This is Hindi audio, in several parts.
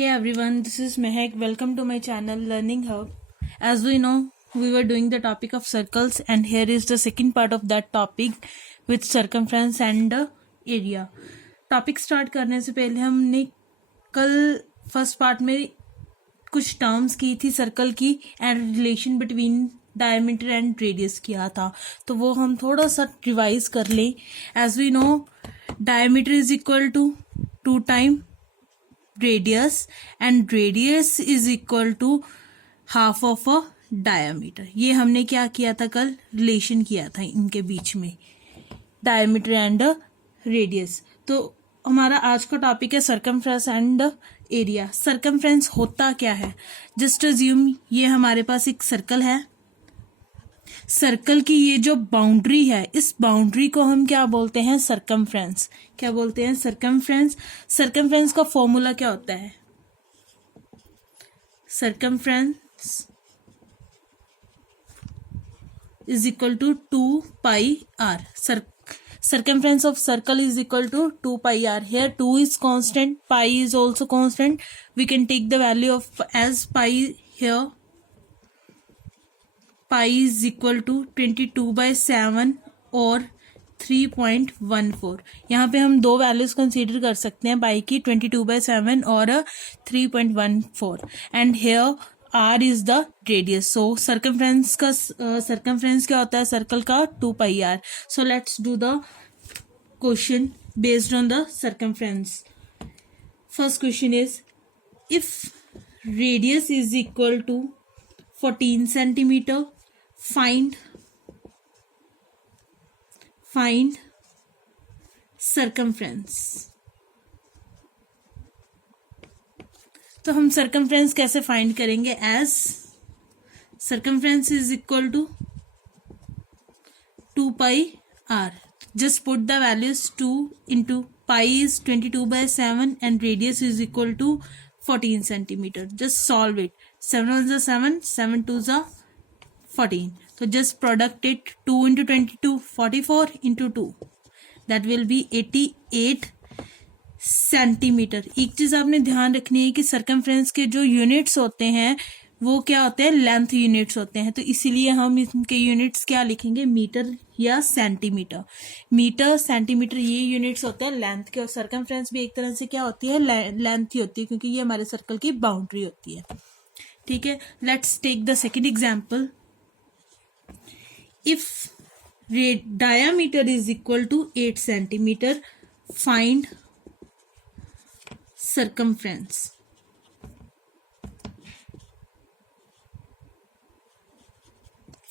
Hey everyone, this is Mehak. Welcome to my channel Learning Hub. As we know, we were doing the topic of circles, and here is the second part of that topic with circumference and area. Topic start करने से पहले हमने कल फर्स्ट पार्ट में कुछ टर्म्स की थी सर्कल की and relation between diameter and radius किया था, तो वो हम थोड़ा सा रिवाइज कर लें. As we know, diameter is equal to 2 time radius and radius is equal to half of a diameter. ये हमने क्या किया था, कल रिलेशन किया था इनके बीच में, डायमीटर एंड रेडियस. तो हमारा आज का टॉपिक है सर्कमफ्रेंस एंड एरिया. सर्कमफ्रेंस होता क्या है? जस्ट अज्यूम ये हमारे पास एक सर्कल है. सर्कल की ये जो बाउंड्री है, इस बाउंड्री को हम क्या बोलते हैं? सर्कमफ्रेंस. क्या बोलते हैं? सर्कमफ्रेंस. सर्कमफ्रेंस का फॉर्मूला क्या होता है? Circumference is equal to 2 pi r. Circumference of circle is equal to 2 pi r. Here 2 is constant, pi is also constant. We can take the value of as pi here. Pi is equal to 22/7 और 3.14. यहाँ पे हम दो वैल्यूज कंसीडर कर सकते हैं पाई की, 22/7 और 3.14. And here R is the radius. So circumference का circumference क्या होता है सर्कल का? 2 pi r. So let's do the question based on the circumference. First question is, if radius is equal to 14 centimeter, find circumference. तो हम सर्कमफ्रेंस कैसे फाइंड करेंगे? As circumference is equal to 2 pi r. Just put the values. 2 into pi is 22/7 and radius is equal to 14 centimetre. Just solve it. 7 1 is 7, 7 2 is 14. तो just product it. 2 into 22, 44 into 2, that will be 88 centimetre. एक चीज आपने ध्यान रखनी है कि सर्कमफ्रेंस के जो यूनिट्स होते हैं वो क्या होते हैं? लेंथ यूनिट्स होते हैं. तो इसीलिए हम इनके यूनिट्स क्या लिखेंगे? मीटर या सेंटीमीटर. मीटर, सेंटीमीटर ये यूनिट्स होते हैं लेंथ के. और सर्कमफ्रेंस भी एक तरह से क्या होती है? लेंथ ही होती है, क्योंकि ये हमारे सर्कल की बाउंड्री होती है. ठीक है, let's take the second example. If diameter is equal to 8 centimetre, find circumference.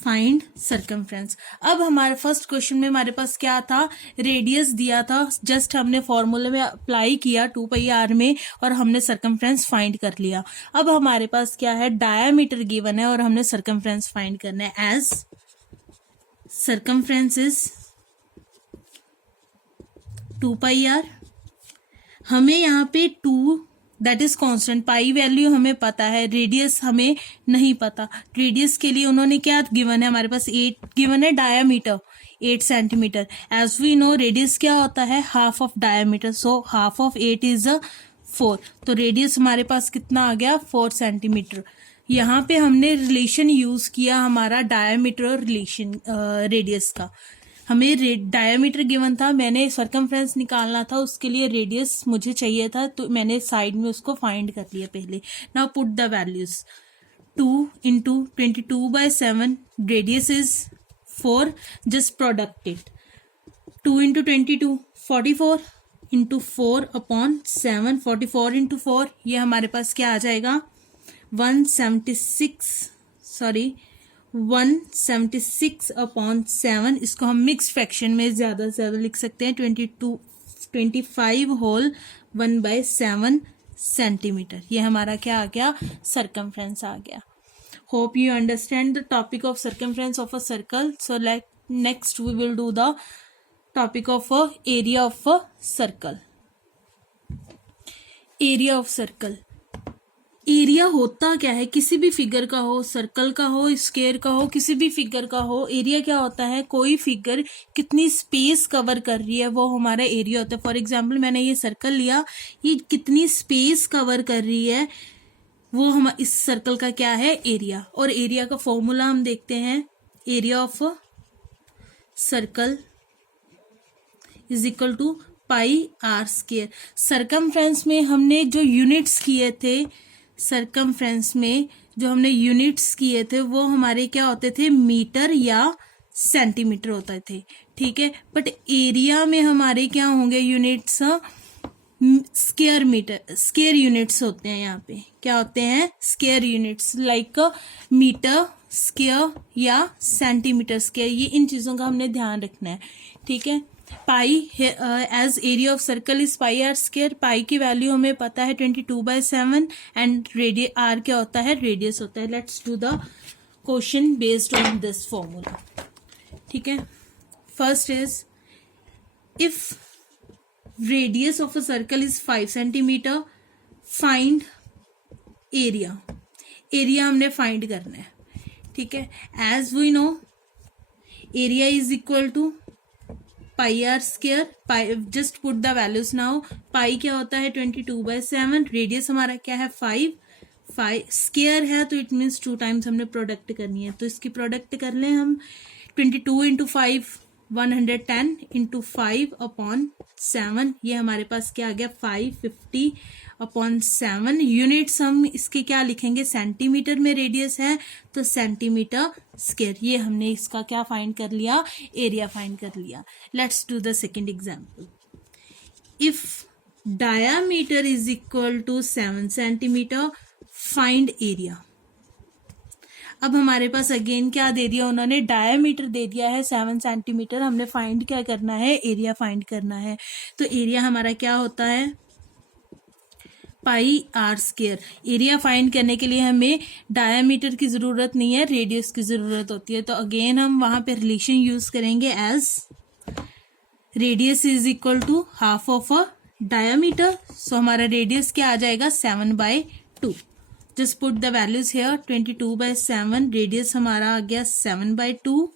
Find circumference. अब हमारे फर्स्ट क्वेश्चन में हमारे पास क्या था? रेडियस दिया था. जस्ट हमने फॉर्मूले में अप्लाई किया 2 पाई आर में और हमने सर्कमफ्रेंस फाइंड कर लिया. अब हमारे पास क्या है? डायामीटर गिवन है और हमने सर्कमफ्रेंस फाइंड करना है. As circumference is 2 pi r. हमें यहाँ पे 2 that is constant, pi value हमें पता है, रेडियस हमें नहीं पता. रेडियस के लिए उन्होंने क्या गिवन है? हमारे पास 8 गिवन है. Diameter 8 centimetre. As we know radius क्या होता है? Half of diameter. So half of 8 is 4. तो रेडियस हमारे पास कितना आ गया? 4 सेंटीमीटर. यहाँ पे हमने रिलेशन यूज किया हमारा डायामीटर और रिलेशन रेडियस का. हमें डायमीटर गिवन था, मैंने सर्कमफ्रेंस निकालना था, उसके लिए रेडियस मुझे चाहिए था, तो मैंने साइड में उसको फाइंड कर लिया पहले. Now put the values. 2 into 22/7, radius is 4. Just product it. 2 into 22, 44 into 4 upon 7. 44 into 4, ये हमारे पास क्या आ जाएगा? 176 अपॉन 7. इसको हम मिक्स फ्रैक्शन में ज्यादा से ज्यादा लिख सकते हैं. 25 होल 1/7 सेंटीमीटर. ये हमारा क्या आ गया? सर्कमफ्रेंस आ गया. Hope you understand the topic of circumference of a circle. So next we will do the topic of area of a circle. Area of circle. Area होता क्या है, किसी भी फिगर का हो, सर्कल का हो, स्क्वायर का हो, किसी भी फिगर का हो, एरिया क्या होता है, कोई फिगर कितनी स्पेस कवर कर रही है वो हमारा एरिया होता है। फॉर एग्जाम्पल मैंने ये सर्कल लिया, ये कितनी स्पेस कवर कर रही है वो हम इस सर्कल का क्या है, एरिया। और एरिया का फॉर्मूला हम देखते हैं, area of circle is equal to pi r square. Circumference में हमने जो यूनिट्स किए थे, सरकमफ्रेंस में जो हमने यूनिट्स किए थे वो हमारे क्या होते थे, मीटर या सेंटीमीटर होते थे, ठीक है। बट एरिया में हमारे क्या होंगे units, square metre, square units होते हैं। यहाँ पे क्या होते हैं, square units, like metre square या सेंटीमीटर स्क्वायर। ये इन चीजों का हमने ध्यान रखना है, ठीक है। Pi as area of circle is pi r square. Pi की वैल्यू हमें पता है 22/7 एंड रेडियस आर क्या होता है, रेडियस होता है। Let's do the question based on this formula, ठीक है। First is if radius of a circle is 5 centimetre, find area. Area हमने फाइंड करना है, ठीक है। As we know area is equal to pi r square. Pi, just put the values now. Pi क्या होता है 22/7, रेडियस हमारा क्या है 5 स्क्वायर है तो इट मीन्स 2 टाइम्स हमने प्रोडक्ट करनी है, तो इसकी प्रोडक्ट कर लें हम। 22 इंटू 5 110 इंटू 5/7, ये हमारे पास क्या आ गया 550/7। यूनिट्स हम इसके क्या लिखेंगे, सेंटीमीटर में रेडियस है तो सेंटीमीटर स्क्वायर। ये हमने इसका क्या फाइंड कर लिया, एरिया फाइंड कर लिया। Let's do the second example. If diameter is equal to 7 centimetre, find area. अब हमारे पास अगेन क्या दे दिया उन्होंने, डायामीटर दे दिया है 7 सेंटीमीटर। हमने फाइंड क्या करना है, एरिया फाइंड करना है। तो एरिया हमारा क्या होता है, पाई आर स्क्वायर। एरिया फाइंड करने के लिए हमें डायामीटर की जरूरत नहीं है, रेडियस की जरूरत होती है। तो अगेन हम वहां पे रिलेशन यूज करेंगे as radius is equal to half of a diameter. So हमारा रेडियस क्या आ जाएगा 7/2। Just put the values here. 22/7, radius हमारा आ गया 7/2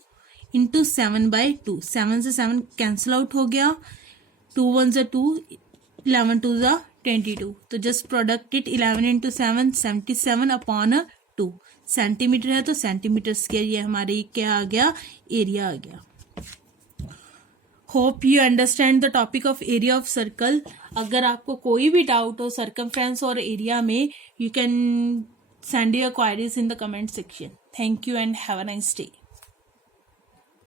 इंटू 7/2। 7 से 7 कैंसिल आउट हो गया, 2 1 2, 11 2 22। तो just product it, 11 into 7 77/2। Centimetre है तो सेंटीमीटर स्क्वायर, ये हमारे क्या आ गया, एरिया आ गया। Hope you understand the topic of area of circle. अगर आपको कोई भी डाउट हो सर्कमफ्रेंस और एरिया में, you can send your queries in the comment section. Thank you and have a nice day.